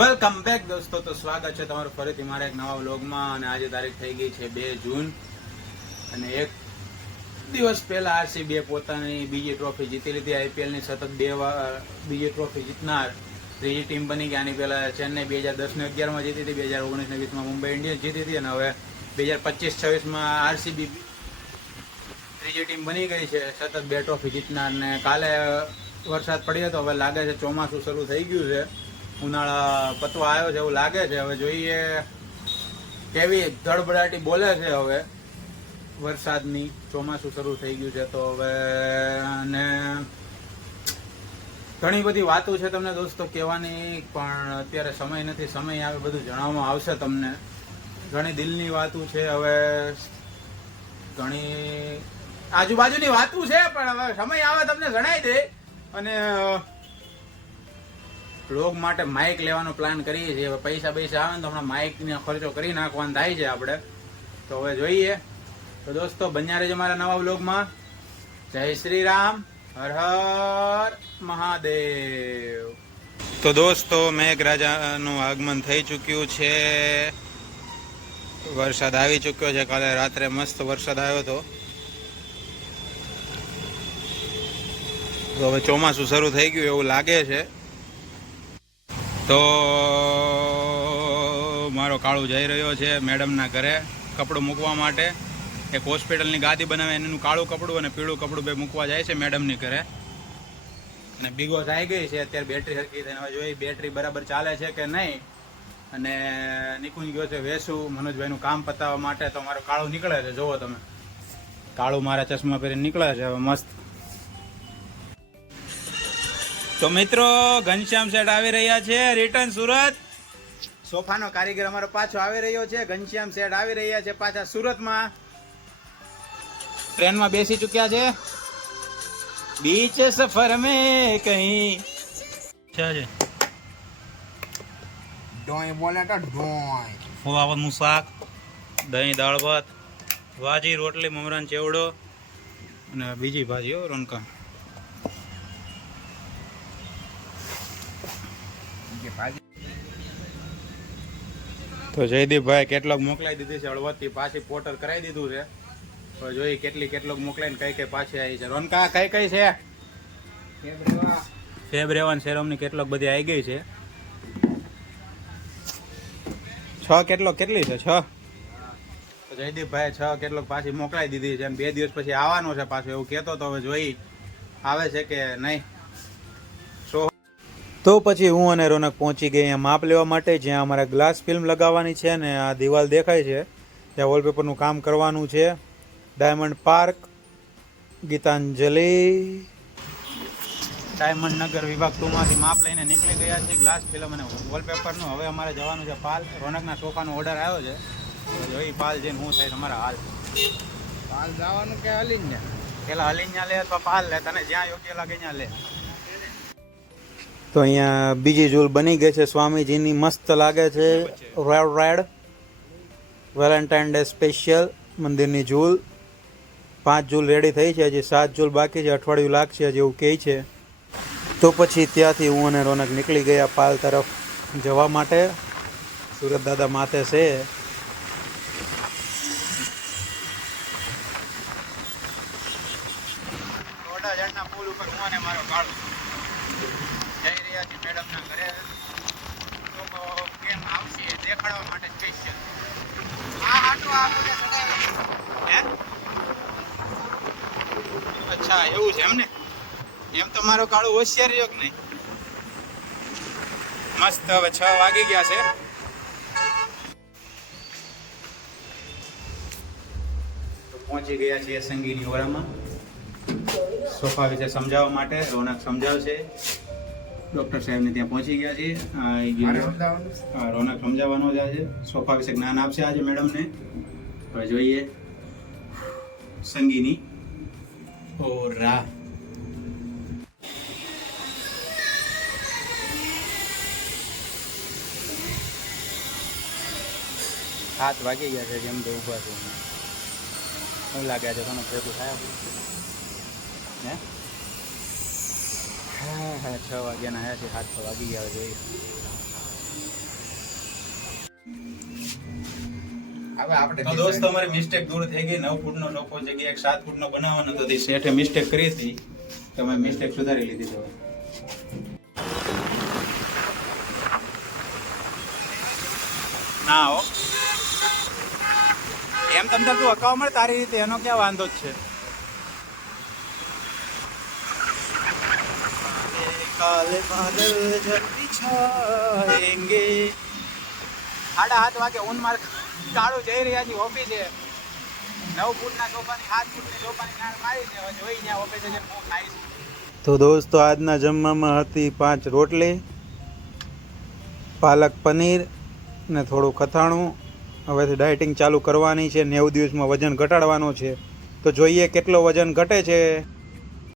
Welcome back દોસ્તો. તો સ્વાગત છે તમારું ફરીથી મારા એક નવા વ્લોગમાં. અને આજે તારીખ થઈ ગઈ છે 2 જૂન અને એક દિવસ પહેલા આરસીબીએ પોતાની બીજી ટ્રોફી જીતી લીધી. આઈપીએલની સતત 2 વાર બીજી ટ્રોફી જીતનાર ત્રીજી ટીમ બની ગઈ. આની પહેલા ચેન્નઈ 2010 ને 11માં જીતી હતી, 2019 ને 20માં મુંબઈ ઇન્ડિયન્સ જીતી હતી અને હવે 2025-26માં આરસીબી ત્રીજી ટીમ બની ગઈ છે સતત 2 ટ્રોફી જીતનાર. ને કાલે વરસાદ પડ્યો તો હવે લાગે છે ચોમાસું શરૂ થઈ ગયું છે, ઉનાળા પતવા આવ્યો છે એવું લાગે છે. હવે જોઈએ કેવી ધડબડાટી બોલે છે હવે વરસાદની. ચોમાસું શરૂ થઈ ગયું છે તો હવે અને ઘણી બધી વાતો છે તમને દોસ્તો કહેવાની, પણ અત્યારે સમય નથી. સમય આવે બધું જણાવવામાં આવશે તમને. ઘણી દિલની વાતો છે, હવે ઘણી આજુબાજુની વાતો છે, પણ હવે સમય આવે તમને જણાવી દે. અને બ્લોગ માટે માઇક લેવાનો પ્લાન કરીએ છીએ. હવે પૈસા આવે ને તો હમણાં માઇકનો ખર્ચો કરી નાખવાનો થાય છે આપણે. તો હવે જોઈએ. તો દોસ્તો બન્યા રહેજો મારા નવા બ્લોગમાં. જય શ્રી રામ, હર હર મહાદેવ. તો દોસ્તો મેઘરાજાનું આગમન થઈ ચૂક્યું છે, વરસાદ આવી ચૂક્યો છે. કાલે રાત્રે મસ્ત વરસાદ આવ્યો હતો. તો હવે ચોમાસું શરૂ થઈ ગયું એવું લાગે છે. તો મારો કાળુ જઈ રહ્યો છે મેડમના ઘરે કપડું મૂકવા માટે. એક હોસ્પિટલની ગાદી બનાવે એનું કાળું કપડું અને પીળું કપડું બે મૂકવા જાય છે મેડમની ઘરે. અને બીગો થઈ ગઈ છે અત્યારે, બેટરી સરખી થઈને. હવે જોઈએ બેટરી બરાબર ચાલે છે કે નહીં. અને નીકળી ગયો છે વેસુ મનોજભાઈનું કામ પતાવવા માટે. તો મારો કાળું નીકળે છે, જોવો તમે. કાળું મારા ચશ્મા પહેરીને નીકળે છે હવે મસ્ત. તો મિત્રો ઘનશ્યામ સેઠ આવી રહ્યા છે રિટર્ન સુરત. સોફાનો કારીગર અમારો પાછો આવી રહ્યો છે. ઘનશ્યામ સેઠ આવી રહ્યા છે પાછા સુરતમાં. ટ્રેનમાં બેસી ચુક્યા છે. બીચ સફર મેં કहीं છે ડોય બોલે તો ડોય. ફુવાવાનું શાક, દહીં, દાળ ભાત, ભાજી, રોટલી, મમરાન ચેવડો અને બીજી ભાજી હો રોનકા. તો જયદીપભાઈ કેટલોક મોકલાઈ દીધી છે હળવદથી, પાછી પોર્ટર કરાવી દીધું છે. હવે જોઈએ કેટલોક મોકલાઈને કઈ પાછી આવી છે. રોનકા કઈ છે? ફેબ્રેવાન સેરોમની કેટલોક બધી આવી ગઈ છે. 6 કેટલી છે? 6. તો જયદીપભાઈ 6 કેટલોક પાછી મોકલાઈ દીધી છે. 2 દિવસ પછી આવવાનો છે પાછો એવું કહેતો. તો હવે જોઈ આવે છે કે નહીં. તો પછી હું અને રોનક પહોંચી ગઈ અહીંયા માપ લેવા માટે, જ્યાં અમારે ગ્લાસ ફિલ્મ લગાવવાની છે. ને આ દિવાલ દેખાય છે ત્યાં વોલપેપરનું કામ કરવાનું છે. ડાયમંડ પાર્ક, ગીતાંજલિ, ડાયમંડ નગર વિભાગ 2 માંથી માપ લઈને નીકળી ગયા છે ગ્લાસ ફિલ્મ અને વોલપેપરનું. હવે અમારે જવાનું છે પાલ. રોનકના સોફાનો ઓર્ડર આવ્યો છે. જોઈ પાલ જઈને હું થાય તમારા હાલ. પાલ જવાનું કે હલીને? પેલા હલીને લે અથવા પાલ લે, તને જ્યાં યોગ્ય લાગે ત્યાં લે. તો અહીંયા બીજી ઝૂલ બની ગઈ છે સ્વામીજીની, મસ્ત લાગે છે. રેડ વેલેન્ટાઇન ડે સ્પેશિયલ મંદિરની ઝૂલ. 5 ઝૂલ રેડી થઈ છે, હજી 7 ઝૂલ બાકી છે. અઠવાડિયું લાગશે હજી એવું કહે છે. તો પછી ત્યાંથી હું અને રોનક નીકળી ગયા પાલ તરફ જવા માટે. સુરત દાદા માથે છે. પુલ ઉપર હું અને મારો કાળો જઈ રહ્યા છીએ મેડમના ઘરે. લોકો કેમ આવશે દેખાડવા માટે સ્પેશિયલ. અચ્છા એવું છે એમને? એમ તો મારો કાળો હોશિયાર રહ્યો કે નહીં. મસ્ત. હવે 6 વાગી ગયા છે. તો પહોંચી ગયા છીએ સંગીની ઓરામાં સોફા વિશે સમજાવવા માટે. રોનક સમજાવશે. ડૉક્ટર સાહેબને ત્યાં પહોંચી ગયા છીએ. રોનક સમજાવવાનો જ આજે સોફા વિશે જ્ઞાન આપશે આજે મેડમને. હવે જોઈએ સંગીની ઓરા. 7 વાગી ગયા છે જેમ તો ઊભા છું. શું લાગે છે તમને ભેગું થાય? હે હા 6 વાગ્યાના આવ્યા છે. 7 વાગી ગયા જોઈએ. હવે આપણે તો દોસ્તો અમારી મિસ્ટેક દૂર થઈ ગઈ. 9 ફૂટનો સોફો જગ્યાએ 7 ફૂટનો બનાવવાનો હતો. શેઠે મિસ્ટેક કરી હતી તો અમે મિસ્ટેક સુધારી લીધી તો ના હો એમ તમને તું અકાવ મળે તારી રીતે એનો ક્યાં વાંધો જ છે. કાલે બાદલ જલ્દી છાએંગે 7:30 વાગે ઊન માર કાળું જઈ રહ્યા છે ઓફિસે. 9 ફૂટના સોફાની 7 ફૂટની સોફાની નાળ મારી છે. હવે જોઈ ત્યાં ઓફિસે જઈને હું ખાઈશ. તો દોસ્તો આજના જમવામાં હતી 5 રોટલી, પાલક પનીર ને થોડું કથાણું. હવેથી ડાયટિંગ ચાલુ કરવાની છે. 90 દિવસમાં વજન ઘટાડવાનું છે. તો જોઈએ કેટલો વજન ઘટે છે.